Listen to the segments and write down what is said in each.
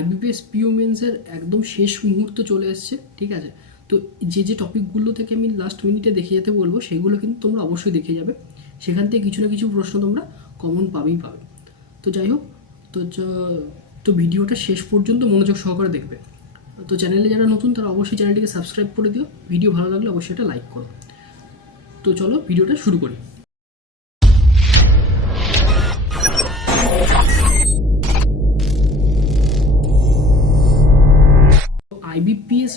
IBPS পিও মেন্সের একদম শেষ মুহূর্ত চলে এসছে, ঠিক আছে? তো যে যে টপিকগুলো থেকে আমি লাস্ট মিনিটে দেখে যেতে বলব, সেগুলো কিন্তু তোমরা অবশ্যই দেখে যাবে। সেখান থেকে কিছু না কিছু প্রশ্ন তোমরা কমন পাবেই পাবে। তো যাই হোক, তো তো ভিডিওটা শেষ পর্যন্ত মনোযোগ সহকারে দেখবে। তো চ্যানেলে যারা নতুন, তারা অবশ্যই চ্যানেলটিকে সাবস্ক্রাইব করে দিও। ভিডিও ভালো লাগলে অবশ্যই এটা লাইক করো। তো চলো, ভিডিওটা শুরু করি। আইবিপিএস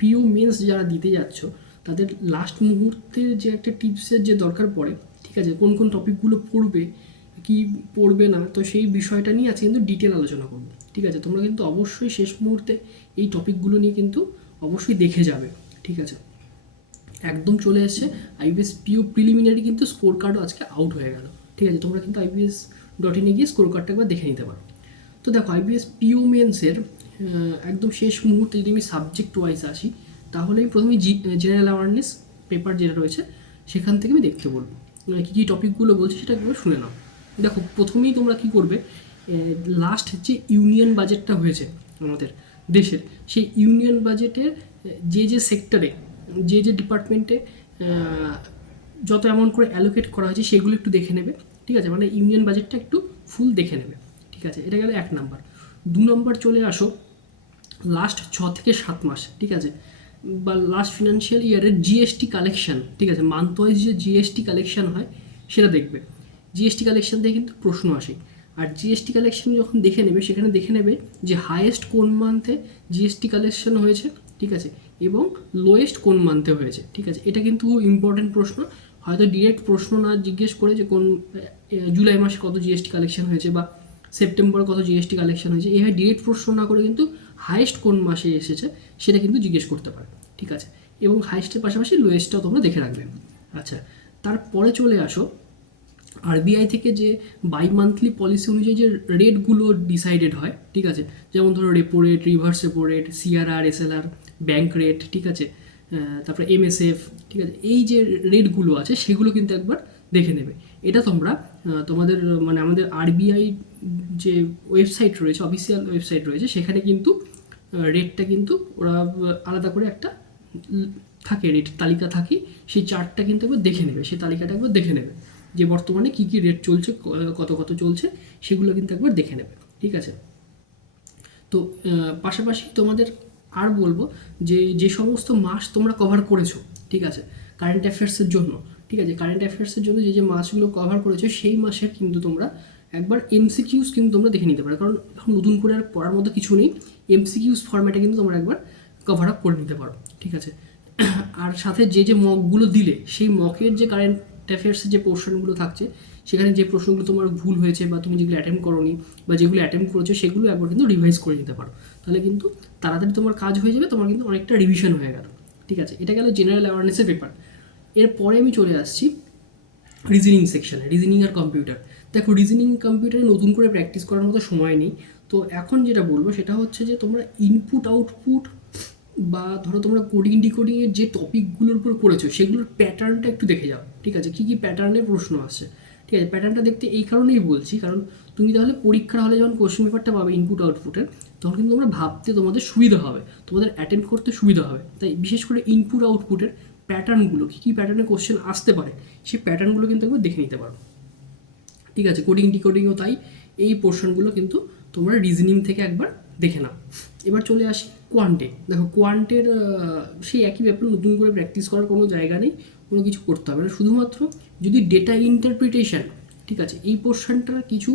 পিও মেন্স যারা দিতে যাচ্ছ, তাদের লাস্ট মুহূর্তে যে একটা টিপসের যে দরকার পড়ে, ঠিক আছে, কোন কোন টপিকগুলো পড়বে, কি পড়বে না, তো সেই বিষয়টা নিয়ে আজকে কিন্তু ডিটেল আলোচনা করব, ঠিক আছে? তোমরা কিন্তু অবশ্যই শেষ মুহূর্তে এই টপিকগুলো নিয়ে কিন্তু অবশ্যই দেখে যাবে, ঠিক আছে? একদম চলে এসছে আইবিএস পিও প্রিলিমিনারি কিন্তু স্কোর কার্ডও আজকে আউট হয়ে গেল, ঠিক আছে? তোমরা কিন্তু আইবিএস ডট ইনে গিয়ে স্কোর কার্ডটা একবার দেখে নিতে পারো। তো দেখো আইবিএস পিও মেন্সের একদম শেষ মুহূর্তে যদি আমি সাবজেক্ট ওয়াইজ আসি তাহলে প্রথমে জেনারেল অ্যাওয়ারনেস পেপার যেটা রয়েছে, সেখান থেকে আমি দেখতে বলব। কী কী টপিকগুলো বলছি সেটা একবার শুনে নাও। দেখো, প্রথমেই তোমরা কি করবে লাস্ট যে ইউনিয়ন বাজেটটা হয়েছে আমাদের, দেশের, সেই ইউনিয়ন বাজেটের যে যে সেক্টরে যে যে ডিপার্টমেন্টে যত অ্যামাউন্ট করে অ্যালোকেট করা হয়েছে, সেগুলো একটু দেখে নেবে, ঠিক আছে? মানে ইউনিয়ন বাজেটটা একটু ফুল দেখে নেবে। ঠিক আছে, এটা গেল এক নাম্বার। দু নম্বর চলে আসো লাস্ট ছ থেকে সাত মাস, ঠিক আছে? বা লাস্ট ফিনান্সিয়াল ইয়ারের জিএসটি কালেকশন ঠিক আছে? মান্থ ওয়াইজ যে জিএসটি কালেকশান হয়, সেটা দেখবে। জিএসটি কালেকশন থেকে কিন্তু প্রশ্ন আসে। আর জিএসটি কালেকশন যখন দেখে নেবে, সেখানে দেখে নেবে যে হায়েস্ট কোন মান্থে জিএসটি কালেকশন হয়েছে, ঠিক আছে? এবং লোয়েস্ট কোন মান্থে হয়েছে, ঠিক আছে? এটা কিন্তু ইম্পর্টেন্ট প্রশ্ন। হয়তো ডিরেক্ট প্রশ্ন না জিজ্ঞেস করে যে কোন জুলাই মাসে কত জিএসটি কালেকশন হয়েছে বা সেপ্টেম্বরে কত জিএসটি কালেকশন হয়েছে এইভাবে ডিরেক্ট প্রশ্ন না করে কিন্তু হায়েস্ট কোন মাসে এসেছে সেটা কিন্তু জিজ্ঞেস করতে পারে, ঠিক আছে? এবং হাইস্টের পাশাপাশি লোয়েস্টটাও তোমরা দেখে রাখবে। আচ্ছা তারপরে চলে আসো আরবিআই থেকে যে বাই মান্থলি পলিসি অনুযায়ী যে রেটগুলো ডিসাইডেড হয়, ঠিক আছে? যেমন ধরো repo rate reverse repo rate CRR SLR bank rate ঠিক আছে? তারপরে এমএসএফ ঠিক আছে? এই যে রেটগুলো আছে সেগুলো কিন্তু একবার দেখে নেবে। এটা তোমরা তোমাদের মানে আমাদের আরবিআই যে ওয়েবসাইট রয়েছে অফিসিয়াল ওয়েবসাইট রয়েছে, সেখানে কিন্তু রেটটা কিন্তু ওরা আলাদা করে একটা থাকে রেট তালিকা থাকে, সেই চার্টটা কিন্তু একবার দেখে নেবে, সেই তালিকাটা একবার দেখে নেবে, যে বর্তমানে কী কী রেট চলছে কত কত চলছে, সেগুলো কিন্তু একবার দেখে নেবে, ঠিক আছে? তো পাশাপাশি তোমাদের আর বলব যে যে সমস্ত মাস তোমরা কভার করেছ, ঠিক আছে কারেন্ট অ্যাফেয়ার্সের জন্য ঠিক আছে কারেন্ট অ্যাফেয়ার্সের জন্য যে যে মাসগুলো কভার করেছ, সেই মাসের কিন্তু তোমরা একবার এমসিকিউস কিন্তু তোমরা দেখে নিতে পারো। কারণ এখন নতুন করে আর পড়ার মতো কিছু নেই। এমসিকিউস ফরম্যাটে কিন্তু তোমরা একবার কভার আপ করে নিতে পারো। ঠিক আছে? আর সাথে যে যে মকগুলো দিলে, সেই মকের যে কারেন্ট অ্যাফেয়ার্সের যে পোর্শনগুলো থাকছে, সেখানে যে প্রশ্নগুলো তোমার ভুল হয়েছে বা তুমি যেগুলো অ্যাটেম্প করোনি বা যেগুলো অ্যাটেম্প করেছ, সেগুলো একবার কিন্তু রিভাইজ করে নিতে পারো। তাহলে কিন্তু তাড়াতাড়ি তোমার কাজ হয়ে যাবে, তোমার কিন্তু অনেকটা রিভিশন হয়ে গেল। ঠিক আছে? এটা গেল জেনারেল অ্যাওয়ারনেসের পেপার এরপরে আমি চলে আসছি রিজনিং সেকশনে রিজনিং আর কম্পিউটার দেখো রিজনিং কম্পিউটারে নতুন করে প্র্যাকটিস করার মতো সময় নেই। তো এখন যেটা বলব, সেটা হচ্ছে যে তোমরা ইনপুট আউটপুট বা ধরো তোমরা কোডিং ডিকোডিংয়ের যে টপিকগুলোর উপর করেছ, সেগুলোর প্যাটার্নটা একটু দেখে যাও, ঠিক আছে? কী কী প্যাটার্নের প্রশ্ন আসছে, ঠিক আছে? প্যাটার্নটা দেখতে এই কারণেই বলছি, কারণ তুমি তাহলে পরীক্ষার হলে যখন কোশ্চেন পেপারটা পাবে ইনপুট আউটপুটের তখন কিন্তু তোমরা ভাবতে তোমাদের সুবিধা হবে, তোমাদের অ্যাটেন্ড করতে সুবিধা হবে। তাই বিশেষ করে ইনপুট আউটপুটের প্যাটার্নগুলো কী কী প্যাটার্নে কোশ্চেন আসতে পারে, সেই প্যাটার্নগুলো কিন্তু একবার দেখে নিতে পারো। ঠিক আছে কোডিং ডিকোডিংও তাই, এই পোর্শনগুলো কিন্তু তোমরা রিজনিং থেকে একবার দেখে নাও। এবার চলে আসি কোয়ান্টে দেখো কোয়ান্টের সেই একই ব্যাপার, নতুন করে প্র্যাকটিস করার কোনো জায়গা নেই, কোনো কিছু করতে হবে না। শুধুমাত্র যদি ডেটা ইন্টারপ্রিটেশন ঠিক আছে, এই পোর্শনটার কিছু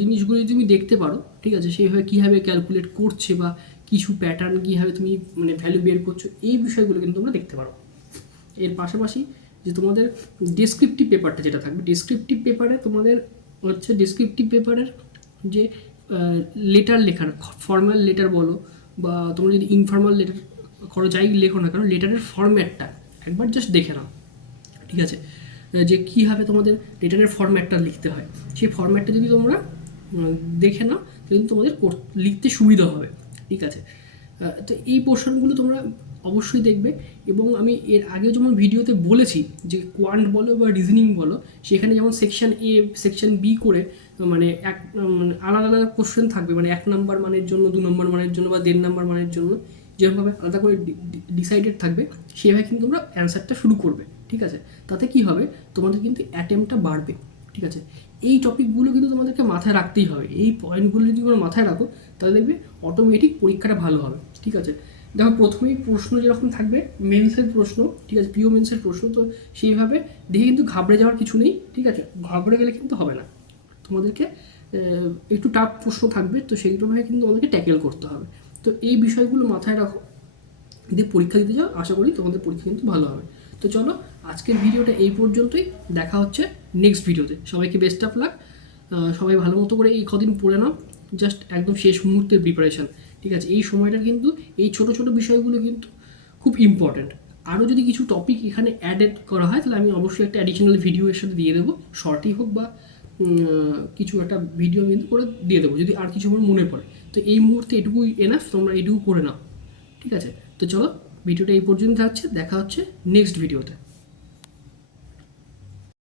জিনিসগুলো যদি তুমি দেখতে পারো, ঠিক আছে, সেইভাবে কীভাবে ক্যালকুলেট করছে বা কিছু প্যাটার্ন কীভাবে তুমি মানে ভ্যালু বের করছ, এই বিষয়গুলো কিন্তু তোমরা দেখতে পারো। এর পাশাপাশি যে তোমাদের ডেসক্রিপটিভ পেপারটা যেটা থাকবে ডেসক্রিপটিভ পেপারে তোমাদের হচ্ছে ডেসক্রিপটিভ পেপারের যে লেটার লেখার ফর্মাল লেটার বলো বা তোমরা যদি ইনফর্মাল লেটার করো, যাই লেখো না কেন লেটারের ফর্ম্যাটটা একবার জাস্ট দেখে নাও, ঠিক আছে? যে কীভাবে তোমাদের লেটারের ফর্ম্যাটটা লিখতে হয়। সেই ফর্ম্যাটটা যদি তোমরা দেখে নাও, তাহলে তোমাদের লিখতে সুবিধা হবে। ঠিক আছে। তো এই পোর্শনগুলো তোমরা অবশ্যই দেখবে এবং আমি এর আগে যেমন ভিডিওতে বলেছি যে কোয়ান্ট বলো বা রিজনিং বলো, সেখানে যেমন সেকশন এ সেকশন বি করে মানে এক মানে আলাদা আলাদা কোশ্চেন থাকবে মানে এক নাম্বার মানের জন্য, দু নম্বর মানের জন্য বা দেড় নাম্বার মানের জন্য, যেরকমভাবে আলাদা করে ডিসাইডেড থাকবে, সেভাবে কিন্তু তোমরা অ্যান্সারটা শুরু করবে, ঠিক আছে? তাতে কি হবে? তোমাদের কিন্তু অ্যাটেম্পটা বাড়বে, ঠিক আছে? এই টপিকগুলো কিন্তু তোমাদেরকে মাথায় রাখতেই হবে। এই পয়েন্টগুলো যদি তোমরা মাথায় রাখো, তাহলে দেখবে অটোমেটিক পরীক্ষাটা ভালো হবে। ঠিক আছে? দেখো, প্রথমেই প্রশ্ন যেরকম থাকবে মেন্সের প্রশ্ন, ঠিক আছে? পিও মেন্সের প্রশ্ন, তো সেইভাবে দেখে কিন্তু ঘাবড়ে যাওয়ার কিছু নেই, ঠিক আছে? ঘাবড়ে গেলে কিন্তু হবে না। তোমাদেরকে একটু টাফ প্রশ্ন থাকবে, তো সেইগুলোভাবে কিন্তু তোমাদেরকে ট্যাকেল করতে হবে। তো এই বিষয়গুলো মাথায় রাখো। যদি পরীক্ষা দিতে যাও আশা করি তোমাদের পরীক্ষা কিন্তু ভালো হবে। তো চলো, আজকের ভিডিওটা এই পর্যন্তই। দেখা হচ্ছে নেক্সট ভিডিওতে সবাইকে বেস্ট অফ লাক সবাই ভালো মতো করে এই কদিন পড়ে নাও। জাস্ট একদম শেষ মুহূর্তের প্রিপারেশন ঠিক আছে? এই সময়টা কিন্তু, এই ছোট ছোট বিষয়গুলো কিন্তু খুব ইম্পর্ট্যান্ট আরও যদি কিছু টপিক এখানে অ্যাডেড করা হয়, তাহলে আমি অবশ্যই একটা অ্যাডিশনাল ভিডিও এর সাথে দিয়ে দেবো। শর্টই হোক বা কিছু একটা ভিডিও কিন্তু করে দিয়ে দেবো, যদি আর কিছু আমার মনে পড়ে। তো এই মুহূর্তে এটুকুই এনাফ তোমরা এটুকু করে নাও, ঠিক আছে? তো চলো ভিডিওটা এই পর্যন্ত থাকছে দেখা হচ্ছে নেক্সট ভিডিওতে